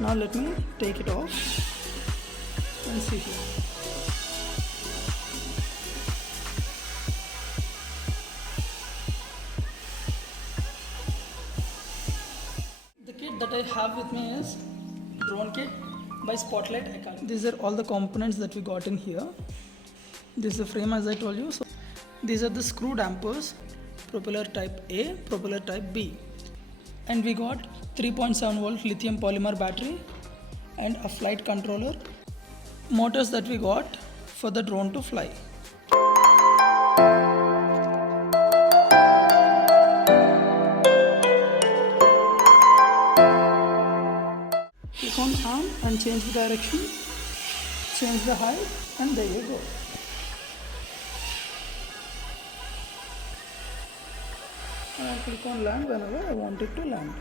Now let me take it off and see here. The kit that I have with me is Drone Kit by Spotlyt Academy. These are all the components that we got in here. This is the frame, as I told you. So these are the screw dampers, propeller type A, propeller type B. And we got 3.7 volt lithium polymer battery and a flight controller. Motors that we got for the drone to fly. Click on arm and change the direction, change the height, and there you go. And click on land whenever I want it to land.